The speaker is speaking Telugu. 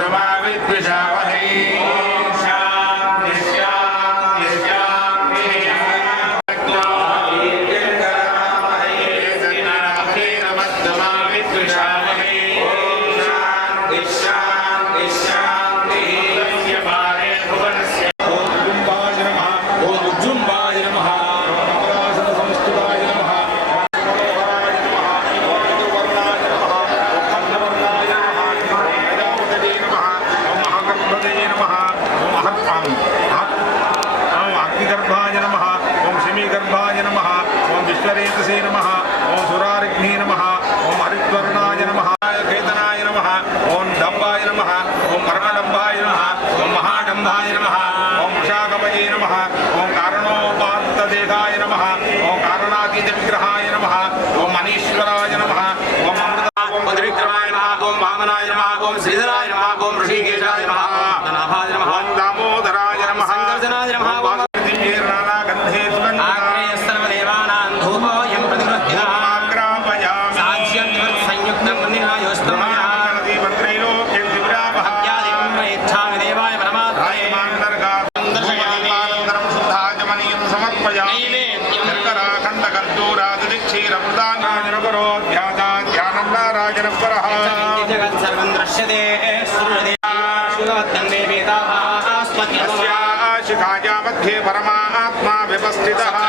समाविद्विषाव విశ్వరేతసే నమ ఓం సురారిఘ్నే నమ ఓం హరిద్వర్ణాయ నమ కేతనాయ నమ ఓం డంబాయ నమ ఓం పరమడంబాయ నమ ఓం మహాడంబాయ నమ ఓం వృషాకమయే నమ ఓం కారణోపాంతదేహాయ నమ ఓం కారణాతీత విగ్రహాయ నమ ఓం మనీశ్వరాయ నమ ఓం అమృత ఓం బద్రిక్రమాయ నమః ఓం వామనాయ నమ ఓం శ్రీధరాయ నమ ఓం ఋషికేశాయ నమ నాభాయ నమః शिखाया मध्ये परमात्मा विवस्थितः